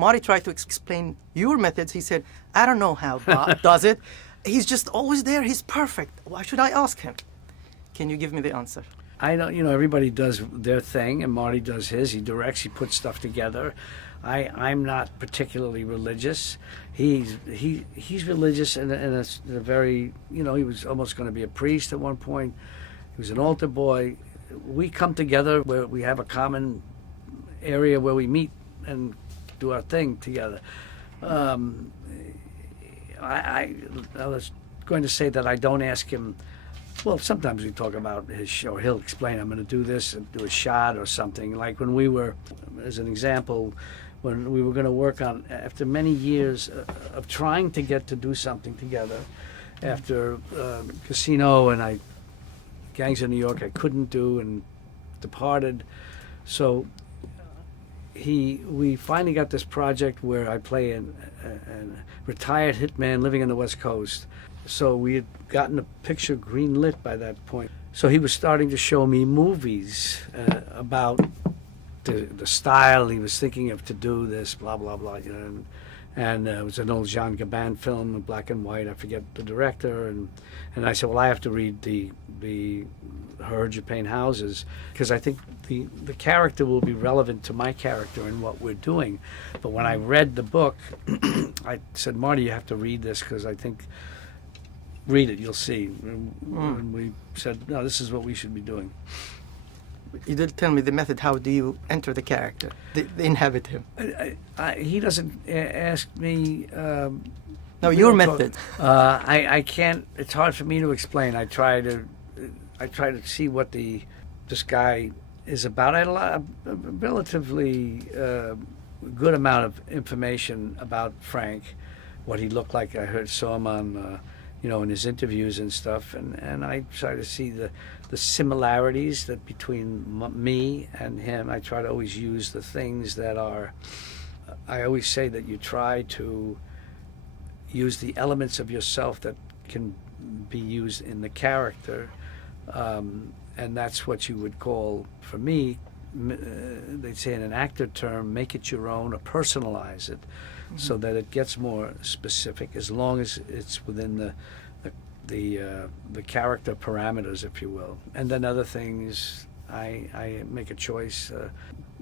Marty tried to explain your methods. He said, I don't know how Bob does it. He's just always there. He's perfect. Why should I ask him? Can you give me the answer? I don't, everybody does their thing, and Marty does his. He directs, he puts stuff together. I'm not particularly religious. He's religious in a very, he was almost going to be a priest at one point. He was an altar boy. We come together where we have a common area where we meet and do our thing together. I was going to say that I don't ask him. Well, sometimes we talk about his show. He'll explain, I'm going to do this and do a shot or something. Like when we were, as an example, when we were going to work on, after many years of trying to get to do something together, after Casino and Gangs of New York I couldn't do and Departed. So we finally got this project where I play a retired hitman living on the West Coast. So we had gotten the picture green-lit by that point. So he was starting to show me movies about the style he was thinking of to do this, blah, blah, blah. And it was an old Jean Gabin film in black and white. I forget the director. And I said, well, I have to read the Heard You Paint Houses, because I think the character will be relevant to my character and what we're doing. But when I read the book, I said, Marty, you have to read this, because I think... Read it, you'll see. And we said, no, this is what we should be doing. You did tell me the method. How do you enter the character, inhabit him? He doesn't ask me. No, your method. I can't. It's hard for me to explain. I try to see what this guy is about. I had a relatively good amount of information about Frank, what he looked like. I saw him on. In his interviews and stuff, and I try to see the similarities that between me and him. I try to always use the things that are, I always say that you try to use the elements of yourself that can be used in the character, and that's what you would call, for me, they'd say in an actor term, make it your own or personalize it. So that it gets more specific, as long as it's within the character parameters, if you will. And then other things, I make a choice,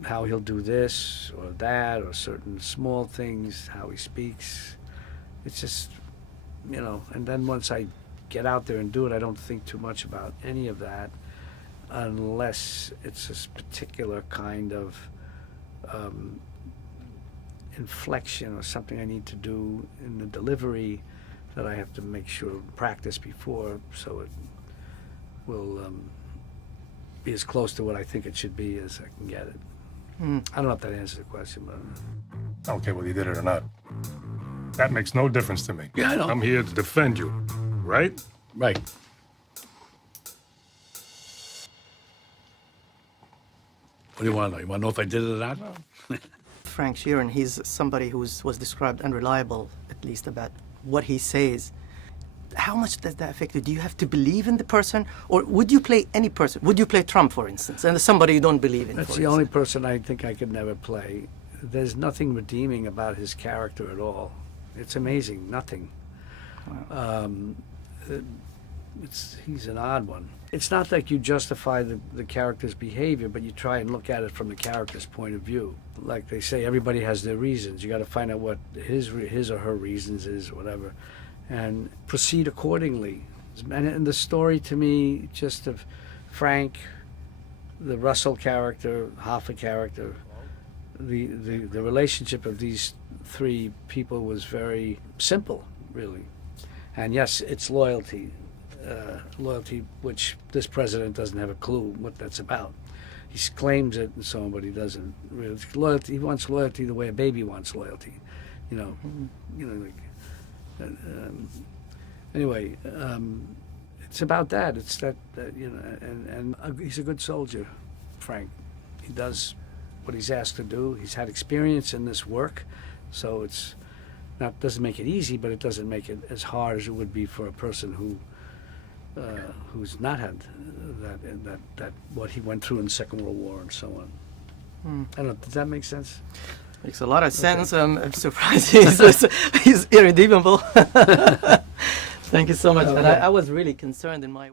how he'll do this or that, or certain small things, how he speaks. It's just, and then once I get out there and do it, I don't think too much about any of that, unless it's a particular kind of inflection or something I need to do in the delivery that I have to make sure practice before, so it will be as close to what I think it should be as I can get it. I don't know if that answers the question, but I don't care whether you did it or not. That makes no difference to me. Yeah, I know. I'm here to defend you, right? Right. What do you want to know? You want to know if I did it or not? Frank Sheeran, he's somebody who was described unreliable, at least about what he says. How much does that affect you? Do you have to believe in the person? Or would you play any person? Would you play Trump, for instance, and somebody you don't believe in? That's the only person I think I could never play. There's nothing redeeming about his character at all. It's amazing, nothing. Wow. He's an odd one. It's not like you justify the character's behavior, but you try and look at it from the character's point of view. Like they say, everybody has their reasons. You got to find out what his or her reasons is, whatever, and proceed accordingly. And the story to me, just of Frank, the Russell character, Hoffa character, the relationship of these three people was very simple, really. And yes, it's loyalty. Loyalty, which this president doesn't have a clue what that's about. He claims it and so on, but he doesn't really. Loyalty, he wants loyalty the way a baby wants loyalty, anyway, it's about that. It's that, and he's a good soldier, Frank. He does what he's asked to do. He's had experience in this work, so it's doesn't make it easy, but it doesn't make it as hard as it would be for a person who's not had that what he went through in the Second World War and so on. I don't know. Does that make sense? Makes a lot of sense. I'm surprised he's irredeemable. Thank you so much. And I was really concerned in my